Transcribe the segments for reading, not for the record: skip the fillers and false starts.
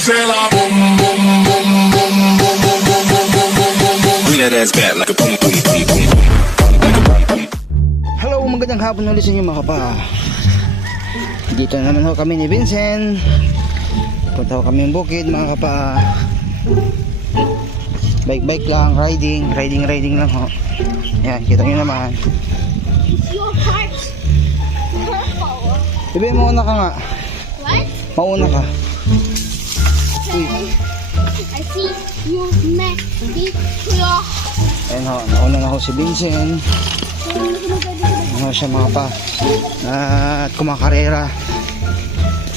say la boom boom boom boom boom boom boom boom boom boom boom boom. Bring that ass back like a boom boom boom boom boom. Like a boom boom. Hello, magandang hapon ulit sa inyo mga kapa. Dito naman ho kami ni Vincent. Punta ho kami ng bukid mga kapa. Bike lang, riding lang ho. Yan, kita nyo naman. Your heart purple. Bebe, mauna ka nga. What? Mauna ka. Uy. I see you make it your. Ayan ho, nauna na ho si Vincent. Ano siya mga pa. At kumakarera.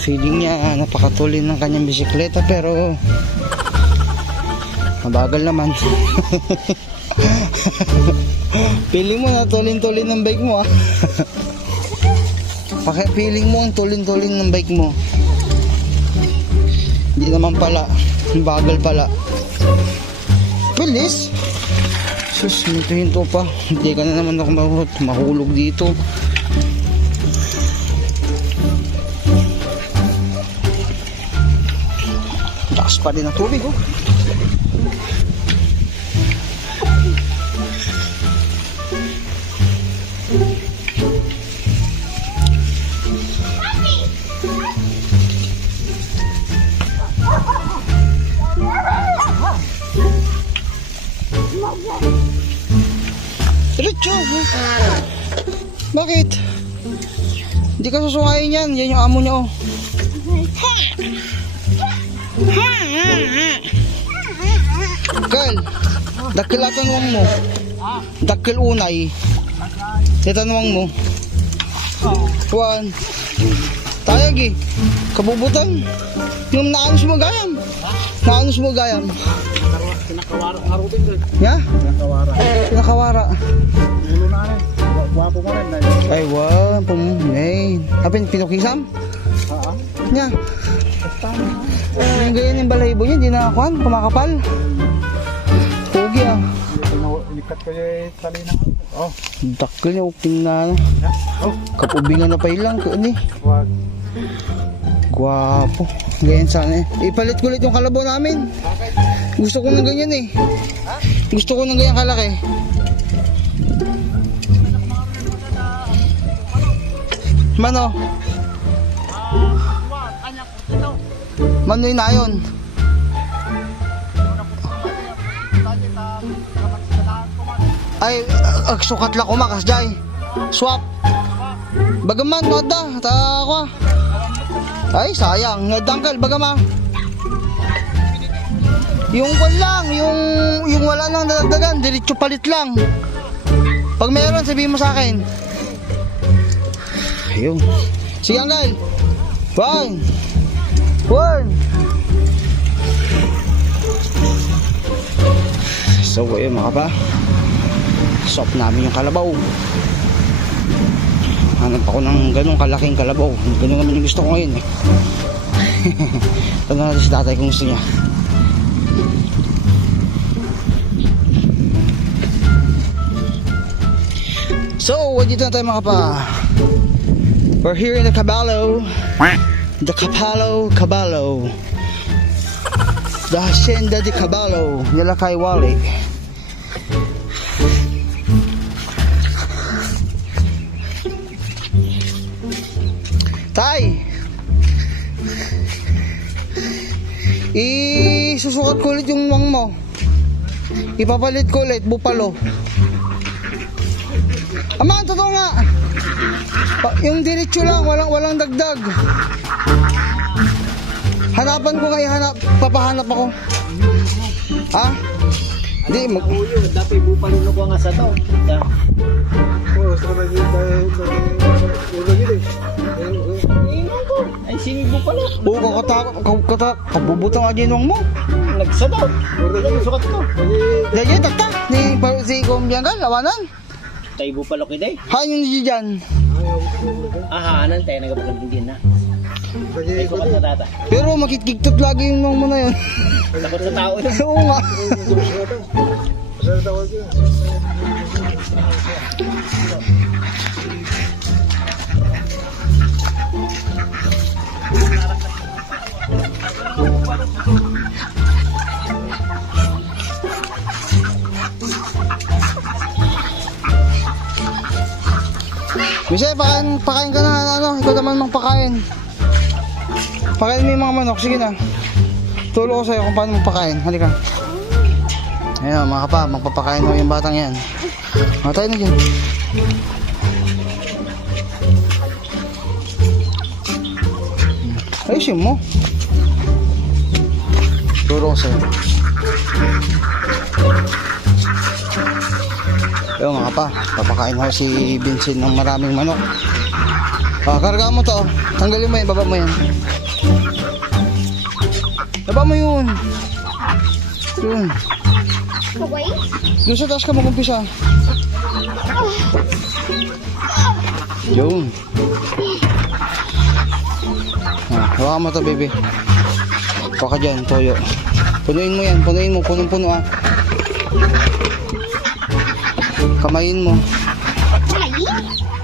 Feeling niya napakatulin ng kanyang bisikleta pero mabagal naman. Feeling mo na tulin-tulin ng bike mo ah. Feeling mo ang tulin-tulin ng bike mo. Hindi naman pala, bagal pala. Bilis. Sus, hinto pa. Hindi ka na naman ako mahulog dito. Taas pa din ang tubig oh. Diretso. Bakit? Hindi ka susungayin yan. Yan yung amo niya oh. Kal, dakil atanwang mo. Dakil unay. Tatanwang mo. Juan. Tayag eh. Kabubutan. Yung naanos mo gayam. Naanos mo gayam. Pinakawara nga rin doon. Ya? Pinakawara. Ulo na rin. Guwapo mo rin. Ay, wow. Apin, pinukisam? Nya. Yung ganyan yung balahibo niya, di nakakuhan, kumakapal. Pugi ah. Inikat ko yung tali na nga. Dakil niya, tingnan. Kapubingan na pa ilang. Wag. Gwapo. Ganyan sana eh. Ipalit ko ulit yung kalabaw namin. Gusto ko ng ganyan eh. Gusto ko ng ganyan kalaki. Mano? Manoy na yun. Ay, sukat lang kumakas jay. Swap. Bagaman, noda. Takwa. Ay, sayang. Dangkal, bagama. Yung lang, yung wala nang dadagdagan, diretso palit lang. Pag meron, sabihin mo sa akin. Ayun. Sige, Anggal. One. So, ayun mga pa. Swap namin yung kalabaw. Hanap ako ng ganong kalaking kalabaw. Ganun naman yung gusto ko ngayon eh. Tanong natin si tatay kung gusto niya. So, dito na tayo mga pa. We're here in the Caballo. The Caballo. The Hacienda de Caballo. Nila kay Wally. Tay! Isusukat ko ulit yung wang mo. Ipapalit ko ulit, bupalo. Ama, totoo nga. Yung diretso lang, walang dagdag. Hanapan ko kayo, papahanap ako. Ha? Hindi, Dapat bupalo na ko nga sa to. Ay, sini bupalo. oo, kabubutang nga ginawang mo. Nagsadaw. Sukat ko. Dahil takta, si Kumbianggal, lawanan. Tayo bupalo kiday. Han yung hindi dyan. Ahanan tayo nagpapagandang din na. Ay, sukat na tata. Pero makikigtot lagi yung nung mo na yun. Takot sa tao yun. Oo nga. Michelle, pakain ka na, ano, ikaw naman magpakain. Pakain mo yung mga manok, sige na. Tulo ko sa'yo kung paano magpakain, halika. Ayun, mga kapa, magpapakain mo yung batang yan. Matay na dyan. Ayusin mo. Turo ko sa'yo. Ayun mga kapa, papakain ko si Vincent ng maraming manok. Karga mo to. Tanggalin mo yan, baba mo yan. Baba mo yun. Yun. Kaway? Doon sa taas ka mag-umpisa. Yun. Hawakan mo to, baby. Baka dyan, toyo. Punuin mo yan, punuin mo, punong-puno ah. Kamayin mo.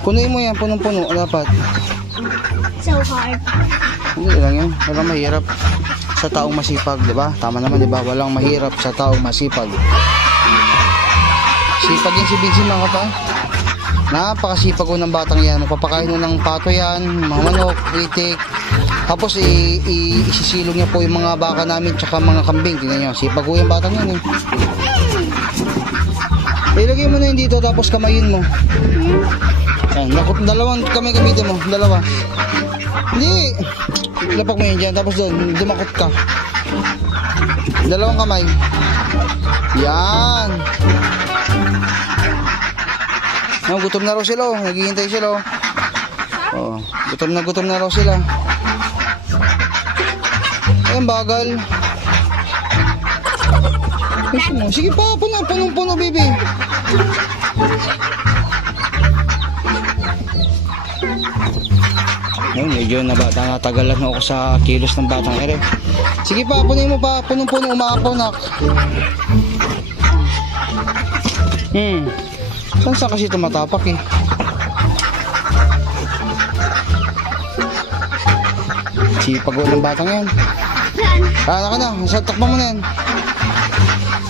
Punuin mo yan, punong-puno, dapat. So hard. Hindi lang yun, walang mahirap sa taong masipag, di ba? Tama naman, di ba? Walang mahirap sa taong masipag. Sipag yan si Vincent mga kapa. Napakasipag ko ng batang yan. Magpapakain mo ng pato yan, mga manok, itik. Tapos isisilong niya po yung mga baka namin tsaka mga kambing. Tingnan nyo, sipag ko yung batang yan eh. Ilagay mo na yun dito tapos kamayin mo. Yan, dalawang kamay gamitin mo, dalawa. Hindi, lapak mo yun dyan tapos doon, dumakot ka. Dalawang kamay. Yan. Gutom na raw sila, naghihintay sila. Gutom na raw sila. Ayan, bagal. Sige pa, punong-puno, baby. Ayun, medyo natagalan ako sa kilos ng batang ere. Sige pa, punin mo pa, punong-puno, umaapaw nak. Saan kasi tumatapak eh. Sipag ko ng batang yan. Naka na, takpan mo na yan.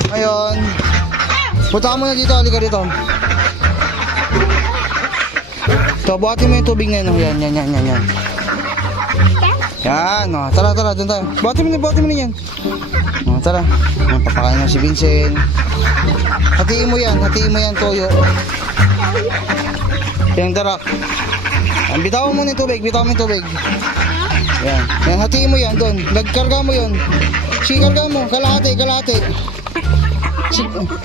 Ngayon, punta ka muna dito, halika dito. Ito, buhatin mo yung tubig na yun. Yan. Yan, tara, doon tayo. Buhatin mo na yan. Tara, papakain na si Vincent. Hatiin mo yan, toyo. Yung darak. Bitawan mo na yung tubig, Yan, hatiin mo yan doon. Nagkarga mo yun. Sige, karga mo, kalahati.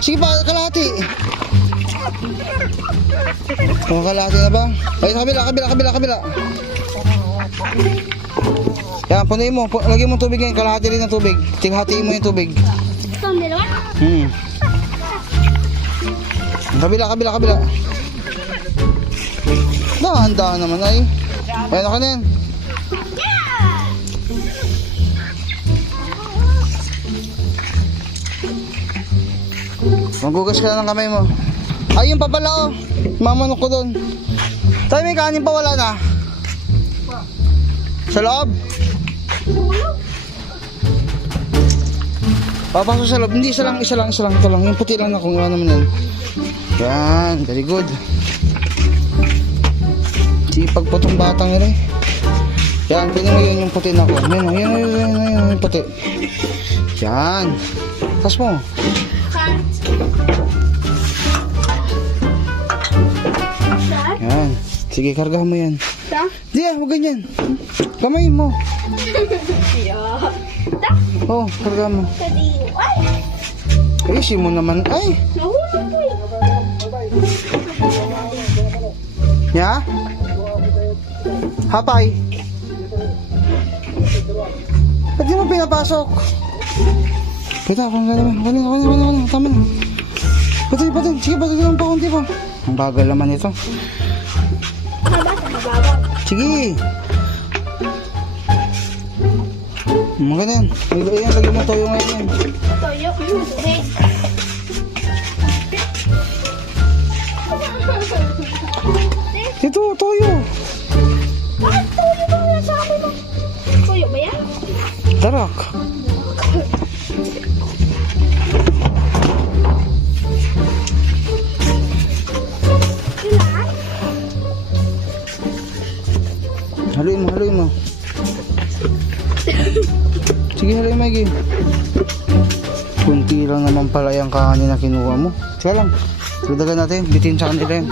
Sige pa, kalahati. Kalahati na ba? Ay, kabila. Yan, punuin mo. Lagyan mo tubig yan, kalahati rin ng tubig. Hatiin mo yung tubig. Ito ang dalawa? Kabila. Dahan-dahan naman ay. Ayan ako na yan. Magugas ka na ng kamay mo. Ayun pa pala oh. Mamanok ko doon. Tayo may kanin pa, wala na. Sa loob. Papasok sa loob. Hindi, isa lang. Ito lang. Yung puti lang na kung ano naman yan. Yan, very good. Sipag po itong batang yun eh. Yan, tingnan mo yun yung puti na ko. Yan, yung puti. Yan. Tas mo. Yan. Sige, kargahan mo yan. Di, huwag ganyan. Kamayin mo. Oh, kargahan mo. Ayusin mo naman. Ay! Ya? Hapay. Ba't di mo pinapasok? Pita, kung gano'n. Tama na. Patay. Sige, patay lang pa konti pa. Ang bagal naman ito. Sige. Mga ganyan. Ayan, lagyan mo toyo ngayon. Toyo? Ito, toyo. Bakit toyo ba nasa amin mo? Toyo ba yan? Darak. Haluin mo. Sige, haluin mo, Iggy. Kunti lang naman pala yung kanin na kinuha mo. Sige lang. Dagdagan natin. Bitin sa kanila yun.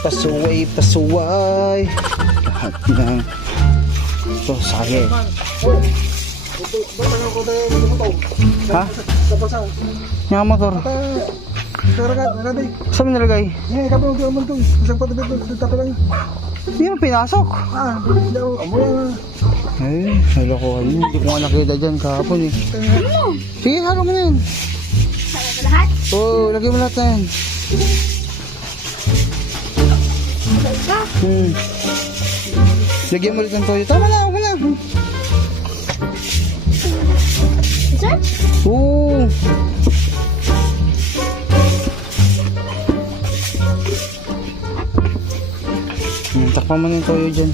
Pasuway. Lahat ng ito, sage. Ha? Yung motor. Saan mo nilagay? Hindi mo pinasok. Ay, halokohan mo. Hindi ko nga nakita dyan kahapon eh. Sige, halo mo na yan. Lahat? Oo, lagay mo lahat na yan. Lagyan mo rin ng toyo. Tama na, huwag na. Sir? Oo. Takpan mo na yung toyo dyan.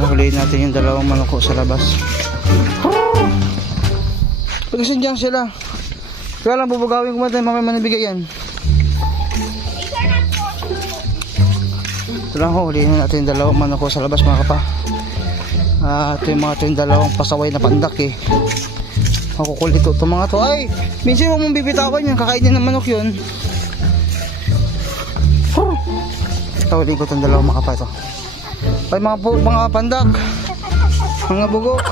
Huliin natin yung dalawang manok sa labas. Pagkasin dyan sila. Kaya lang bubugawin ko natin mamaya manibigay yan. Ito lang ho, huliin natin yung dalawang manok sa labas mga kapa. Ito yung dalawang pasaway na pandak eh. Makukulit ito mga to. Ay, minsan huwag mong bibitawan yan. Kakainin ng manok yun. Huliin ko itong dalawang mga kapa ito. Ay mga pandak. Mga bugok.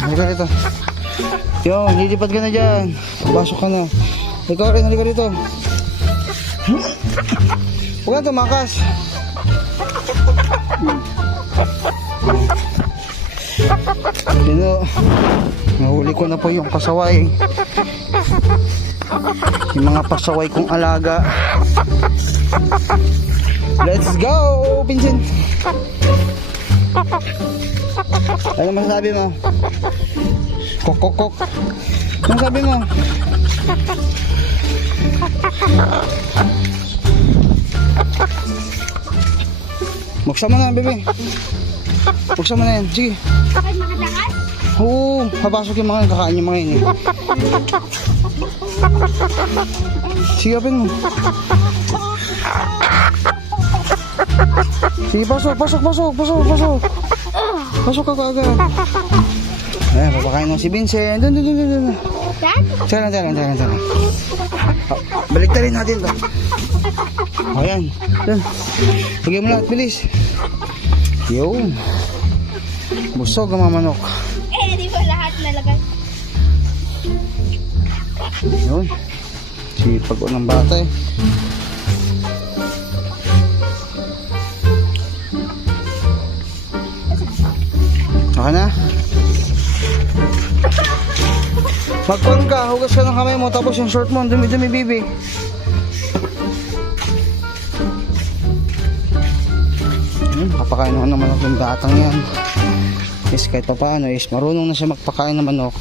Halika rito. Yun, lilipad ka na dyan. Pasok ka na. Ikaw rin, halika rito. Huwag na tumakas. Dito, nahuli ko na po yung pasaway. Yung mga pasaway kong alaga. Let's go, Vincent. Ano masasabi mo? Kok. Ano sabi mo? Buksan mo na, bebe. Buksan mo na yan. Sige. Bakit makatakas? Oo, papasok yung mga kakain yung mga yun eh. Sige, apin mo. Sige, pasok. Pasok ka kaagad. Ayan, papakain mo si Vincent. Doon. Dad? Tara. Balik rin natin to. Ayan. Doon. Bigyan mo lahat, bilis. Yun. Busog ang mga manok. Di ba lahat nalagay? Yun. Sipag ko ng bata eh. Okay na? Magpon ka, hugas ka ng kamay mo, tapos yung short mo, dumi-dumi bibi. Kapakain naman ng manok yung batang yan. Is kahit pa paano is marunong na siya magpakain ng manok.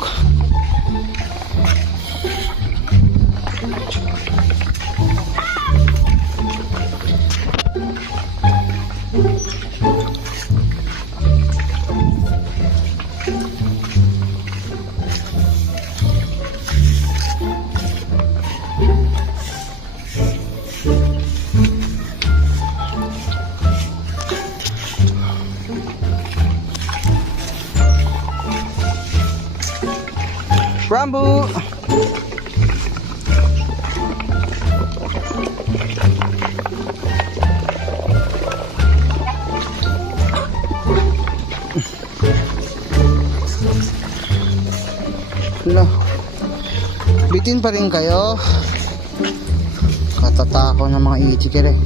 Rambo! Hala, bitin pa rin kayo. Katatako ng mga itik eh.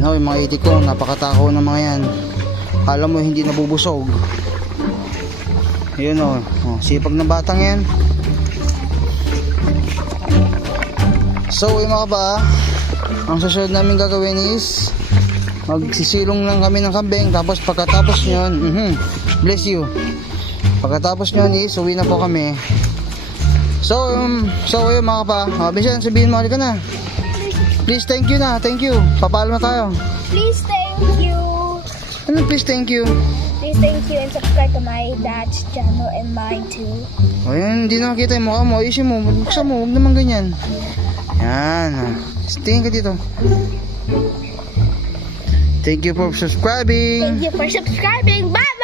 Ano, yung mga itik ko, napakatako ng mga yan. Alam mo, hindi nabubusog. Yun o, sipag na batang yan. So yung mga ba, ang susunod namin gagawin is magsisilong lang kami ng kambing. Tapos pagkatapos nyon, bless you. Pagkatapos nyon is uwi na po kami. So yun mga kapa. Bisan, sabihin mo, halika na. Please, thank you na. Thank you. Papalo na tayo. Please thank you. Ano please, thank you? Please thank you and subscribe to my dad's channel and mine too. O yan, hindi na makita yung mukha mo. Ayusin mo. Buksan mo. Huwag naman ganyan. Yan. Tingin ka dito. Thank you for subscribing. Thank you for subscribing. Bye!